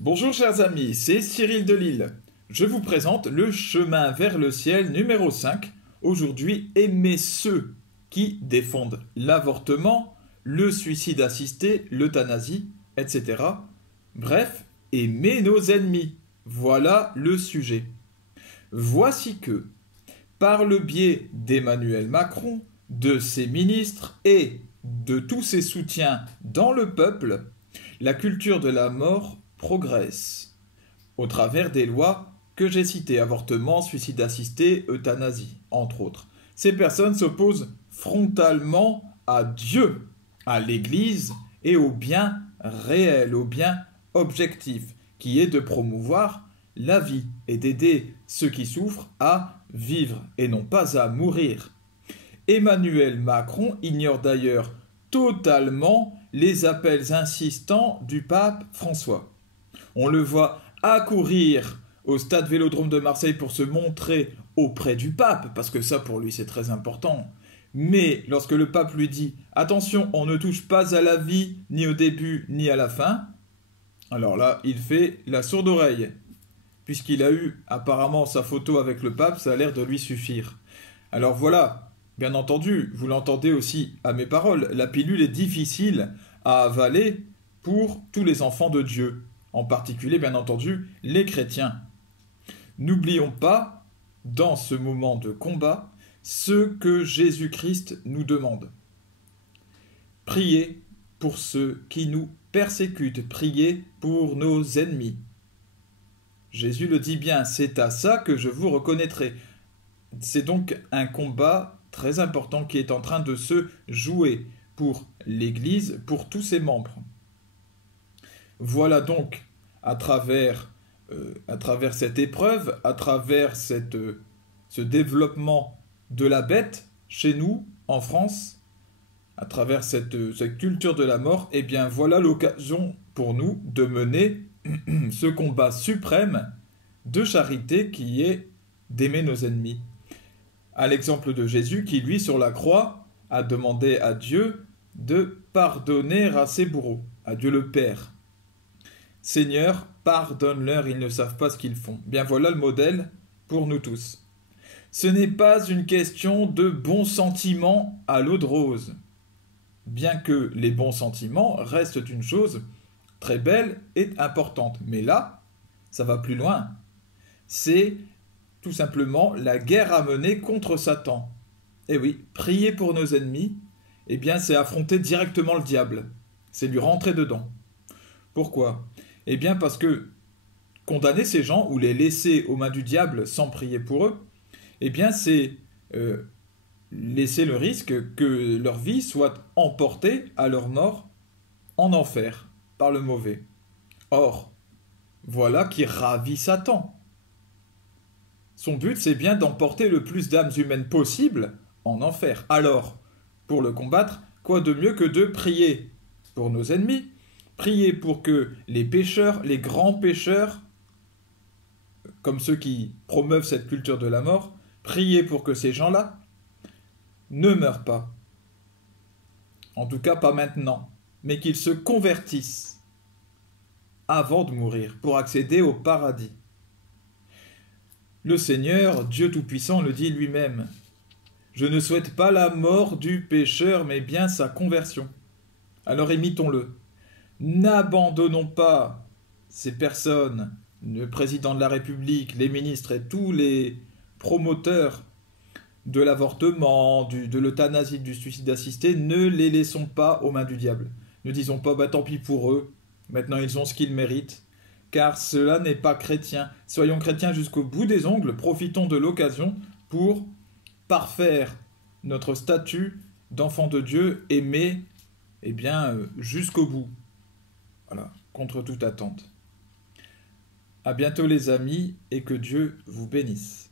Bonjour chers amis, c'est Cyril de Lille. Je vous présente le chemin vers le ciel numéro 5. Aujourd'hui, aimer ceux qui défendent l'avortement, le suicide assisté, l'euthanasie, etc. Bref, aimer nos ennemis. Voilà le sujet. Voici que, par le biais d'Emmanuel Macron, de ses ministres et de tous ses soutiens dans le peuple, la culture de la mort progresse, au travers des lois que j'ai citées, avortement, suicide assisté, euthanasie, entre autres. Ces personnes s'opposent frontalement à Dieu, à l'Église et au bien réel, au bien objectif, qui est de promouvoir la vie et d'aider ceux qui souffrent à vivre et non pas à mourir. Emmanuel Macron ignore d'ailleurs totalement les appels insistants du pape François. On le voit accourir au stade Vélodrome de Marseille pour se montrer auprès du pape, parce que ça pour lui c'est très important. Mais lorsque le pape lui dit « Attention, on ne touche pas à la vie, ni au début, ni à la fin », alors là, il fait la sourde oreille. Puisqu'il a eu apparemment sa photo avec le pape, ça a l'air de lui suffire. Alors voilà, bien entendu, vous l'entendez aussi à mes paroles, la pilule est difficile à avaler pour tous les enfants de Dieu, en particulier bien entendu les chrétiens. N'oublions pas, dans ce moment de combat, ce que Jésus-Christ nous demande. Priez pour ceux qui nous persécutent, priez pour nos ennemis. Jésus le dit bien, c'est à ça que je vous reconnaîtrai. C'est donc un combat très important qui est en train de se jouer pour l'Église, pour tous ses membres. Voilà donc, à travers cette épreuve, à travers ce développement de la bête chez nous, en France, à travers cette culture de la mort, eh bien voilà l'occasion pour nous de mener ce combat suprême de charité qui est d'aimer nos ennemis. À l'exemple de Jésus qui, lui, sur la croix, a demandé à Dieu de pardonner à ses bourreaux, à Dieu le Père. Seigneur, pardonne-leur, ils ne savent pas ce qu'ils font. Bien voilà le modèle pour nous tous. Ce n'est pas une question de bons sentiments à l'eau de rose. Bien que les bons sentiments restent une chose très belle et importante. Mais là, ça va plus loin. C'est tout simplement la guerre à mener contre Satan. Et oui, prier pour nos ennemis, eh bien c'est affronter directement le diable. C'est lui rentrer dedans. Pourquoi ? Eh bien parce que condamner ces gens ou les laisser aux mains du diable sans prier pour eux, eh bien c'est laisser le risque que leur vie soit emportée à leur mort en enfer par le mauvais. Or, voilà qui ravit Satan. Son but, c'est bien d'emporter le plus d'âmes humaines possible en enfer. Alors, pour le combattre, quoi de mieux que de prier pour nos ennemis, prier pour que les pécheurs, les grands pécheurs, comme ceux qui promeuvent cette culture de la mort, prier pour que ces gens-là ne meurent pas. En tout cas, pas maintenant, mais qu'ils se convertissent avant de mourir pour accéder au paradis. Le Seigneur, Dieu Tout-Puissant, le dit lui-même. Je ne souhaite pas la mort du pécheur, mais bien sa conversion. Alors imitons-le. N'abandonnons pas ces personnes, le président de la République, les ministres et tous les promoteurs de l'avortement, de l'euthanasie, du suicide assisté, ne les laissons pas aux mains du diable. Ne disons pas, tant pis pour eux, maintenant ils ont ce qu'ils méritent, car cela n'est pas chrétien. Soyons chrétiens jusqu'au bout des ongles, profitons de l'occasion pour parfaire notre statut d'enfant de Dieu, aimé, jusqu'au bout. Voilà, contre toute attente. À bientôt les amis, et que Dieu vous bénisse.